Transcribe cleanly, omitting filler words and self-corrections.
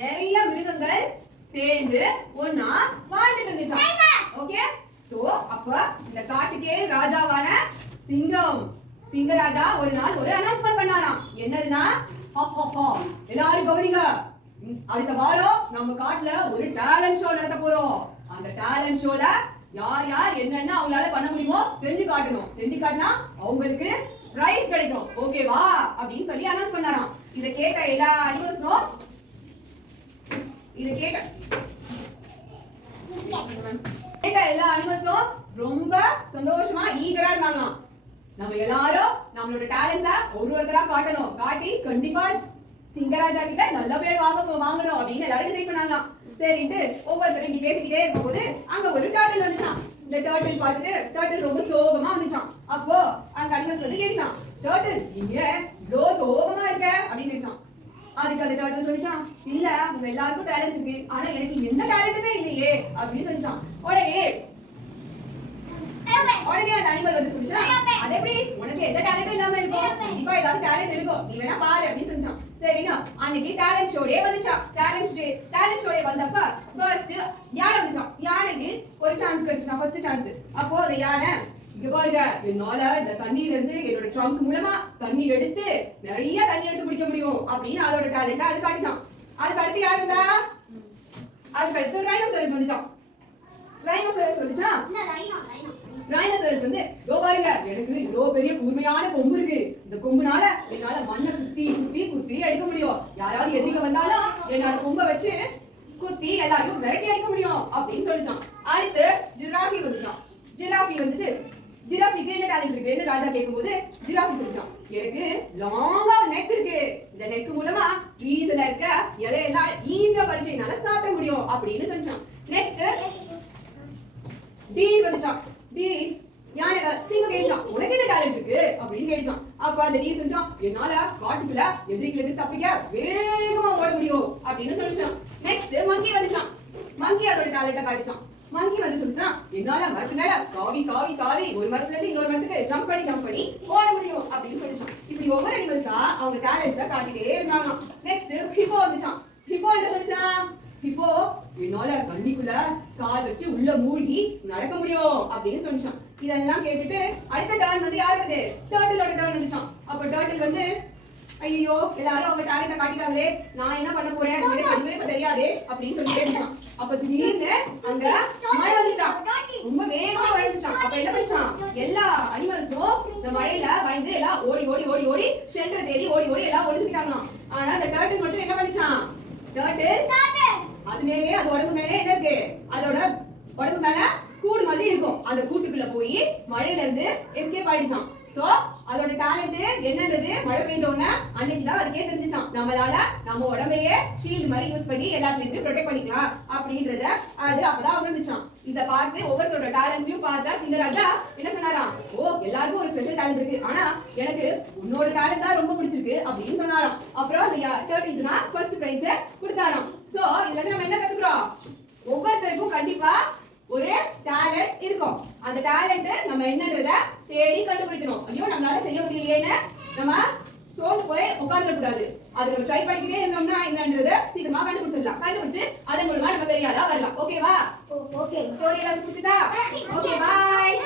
நிறைய மிருகங்கள் சேர்ந்து ஒண்ணா வாழ்ந்துட்டு இருந்துச்சாம். ஓகே, சோ அப்ப இந்த காட்டுக்கே ராஜாவான சிங்கம் சிங்கராஜா ஒரு நாள் ஒரு அனௌன்ஸ்மெண்ட் பண்ணாராம். என்னதுன்னா, எல்லாரும் கவனிங்க, அடுத்த வாரம் நம்ம காட்டுல ஒரு டேலண்ட் ஷோ நடத்த போறோம். அந்த டேலண்ட் ஷோல யார் யார் என்னென்ன அவங்களால பண்ண முடியுமோ செஞ்சு காட்டணும். செஞ்சு காட்டினா அவங்களுக்கு பிரைஸ் கிடைக்கும். ஓகேவா அப்படின்னு சொல்லி அனௌன்ஸ் பண்ணாராம். இத கேட்ட எல்லா அனிமல்ஸும் ரொம்ப சந்தோஷமா ஈகரா இருந்தாங்களாம். நம்ம எல்லாரும் நம்மளோட டேலண்ட்ஸ ஒருத்தரா காட்டணும். காட்டி கண்டிப்பா சிங்கராஜா கிட்ட நல்ல பேர் வாங்கணும் அப்படின்னு எல்லாரும் டிசைட் பண்ணாங்களாம். சரிட்டு ஒவ்வொருத்தரும் இப்படி பேசிக்கிட்டே இருக்கும்போது அங்க ஒரு டர்ட்டில் வந்துச்சான். இந்த டர்ட்டில் பார்த்துட்டு டர்ட்டில் ரொம்ப சோகமா வந்துச்சான். அப்போ அங்க அனிமல்ஸ் வந்து கேட்டுச்சான், டர்ட்டில் நீங்க இவ்வளோ சோகமா இருக்க அப்படின்னு நினைச்சான். அதுக்கு அந்த டர்ட்டில் சொல்லிச்சான், இல்ல உங்க எல்லாருக்கும் டேலண்ட்ஸ் இருக்கு, ஆனா எனக்கு எந்த டேலண்ட்டுமே இல்லையே அப்படின்னு சொல்லிச்சான். உடனே அந்த அனிமல் வந்து சொல்லிச்சான், அது எப்படி உனக்கு எந்த டேலண்ட்டும் இல்லாம இருக்கும், கண்டிப்பா ஏதாவது டேலண்ட் இருக்கும், நீ வேணா பாரு அப்படின்னு சொல்லிச்சான். சரிங்க, அன்னைக்கு டேலண்ட் ஷோடே வந்துச்சான். டேலண்ட் ஷோடே வந்தப்ப ஃபர்ஸ்ட் யானை வந்துச்சான். யானைக்கு ஒரு சான்ஸ் கிடைச்சுச்சான், ஃபர்ஸ்ட் சான்ஸ். அப்போ அந்த யானை, இங்க பாருங்க, என்னால இந்த தண்ணியில இருந்து என்னோட ட்ரங்க் மூலமா தண்ணி எடுத்து நிறைய தண்ணி எடுத்து குடிக்க முடியும் அப்படின்னு அதோட டேலண்ட் அது காட்டிச்சான். அதுக்கு அடுத்து யார் இருந்தா, அதுக்கு அடுத்து ரைனோசரஸ் வந்துச்சான். ரைனோசரஸ் சொல்லிச்சான், ரைனோசரஸ் வந்து, இதோ பாருங்க, எனக்கு இவ்வளவு பெரிய கூர்மையான கொம்பு இருக்கு, இந்த கொம்புனால என்னால மண்ணை குத்தி குத்தி குத்தி அடிக்க முடியும், யாராவது எதிரிக்க வந்தாலும் என்னோட கொம்பை வச்சு குத்தி எல்லாரும் விரட்டி அடிக்க முடியும் அப்படின்னு சொல்லிச்சான். அடுத்து ஜிராஃபி வந்துச்சான். ஜிராஃபி வந்துட்டு, ஜிராஃபிக்கு என்ன டேலண்ட் இருக்குன்னு ராஜா கேட்கும்போது ஜிராஃபி சொல்லிச்சான், எனக்கு லாங்கா நெக் இருக்கு, இந்த நெக் மூலமா ட்ரீஸ்ல இருக்க இலையெல்லாம் ஈஸியா பறிச்சு என்னால சாப்பிட முடியும் அப்படின்னு சொல்லிச்சான். நெக்ஸ்ட் டீர் வந்துச்சான். டீர் யானை சிங்கம் கேட்டான், உனக்கு என்ன டேலண்ட் இருக்கு அப்படின்னு கேட்டான். அப்ப அந்த டீர் சொல்லிச்சான், என்னால காட்டுக்குள்ள எதிரிக்குள்ள இருந்து தப்பிக்க வேகமா ஓட முடியும் அப்படின்னு சொல்லிச்சான். நெக்ஸ்ட் மங்கி வந்துச்சான். மங்கி அதோட டேலண்ட காட்டிச்சான். மங்கி வந்து சொல்லிச்சான், என்னால மரத்து மேல காவி காவி காவி ஒரு மரத்துல இருந்து இன்னொரு மரத்துக்கு ஜம்ப் பண்ணி ஓட முடியும் அப்படின்னு சொல்லிச்சான். இப்படி ஒவ்வொரு அனிமல்ஸா அவங்க டேலண்ட்ஸ காட்டிட்டே இருந்தாங்க. நெக்ஸ்ட் ஹிப்போ வந்துச்சான். ஹிப்போ என்ன சொல்லிச்சான், ஹிப்போ என்னால தண்ணிக்குள்ள கால் வச்சு உள்ள மூழ்கி நடக்க முடியும் அப்படின்னு சொல்லிச்சான். இதெல்லாம் கேட்டுட்டு அடுத்த டர்ன் வந்து யார் வருது, டர்ட்டிலோட டர்ன் வந்துச்சான். அப்ப டர்ட்டில் வந்து, ஐயோ எல்லாரும் அவங்க டேலண்ட காட்டிட்டாங்களே, நான் என்ன பண்ண போறேன், எனக்கு எதுவுமே இப்ப தெரியாதே அப்படின்னு சொல்லி கேட்டுச்சான். அப்ப திடீர்னு அங்க மழை வந்துச்சான். ரொம்ப வேகமா வந்துச்சான். அப்ப என்ன பண்ணிச்சான், எல்லா அனிமல்ஸும் இந்த மழையில பயந்து எல்லாம் ஓடி ஓடி ஓடி ஓடி ஷெல்டர் தேடி ஓடி ஓடி எல்லாம் ஒளிஞ்சுக்கிட்டாங்களாம். ஆனா அந்த டர்ட்டில் மட்டும் என்ன பண்ணிச்சான், டர்ட்டில் அது மேலே, அது உடம்பு மேலே என்ன இருக்கு, அதோட உடம்பு மேல கூடு மாதிரி இருக்கும், அந்த கூட்டுக்குள்ள போய் மழையில இருந்து எஸ்கேப் ஆயிடுச்சான். சோ அதோட டேலண்ட் என்னன்றது மழை பெய்ஞ்ச உடனே அன்னைக்குதான் அதுக்கே தெரிஞ்சுச்சான், நம்மளால நம்ம உடம்பையே ஷீல்டு மாதிரி யூஸ் பண்ணி எல்லாத்துலயுமே ப்ரொடெக்ட் பண்ணிக்கலாம் அப்படின்றத அது அப்பதான் உணர்ந்துச்சான். இத பார்த்து ஒவ்வொருத்தரோட டேலண்ட்ஸையும் பார்த்தா சிங்கராஜா என்ன சொன்னாராம், ஓ எல்லாருக்கும் ஒரு ஸ்பெஷல் டேலண்ட் இருக்கு, ஆனா எனக்கு உன்னோட டேலண்ட் தான் ரொம்ப பிடிச்சிருக்கு அப்படின்னு சொன்னாராம். அப்புறம் அந்த டர்ட்டிலுக்கு தான் ஃபர்ஸ்ட் பிரைஸ் கொடுத்தாராம். சோ இதுல இருந்து நம்ம என்ன கத்துக்கிறோம், ஒவ்வொருத்தருக்கும் கண்டிப்பா ஒரு டேலண்ட் இருக்கும். அந்த டேலண்ட் நம்ம என்னன்றத தேடி கண்டுபிடிக்கணும். ஐயோ நம்மளால செய்ய முடியலையேன்னு நம்ம சோர்ந்து போய் உட்கார்ந்துட கூடாது. அது நம்ம ட்ரை பண்ணிக்கிட்டே இருந்தோம்னா என்னன்றத சீக்கிரமா கண்டுபிடிச்சிடலாம். கண்டுபிடிச்சு அதன் மூலமா நம்ம பெரிய ஆளா வரலாம். ஓகேவா? ஓகே, ஸ்டோரி எல்லாரும் பிடிச்சதா? ஓகே, பாய்.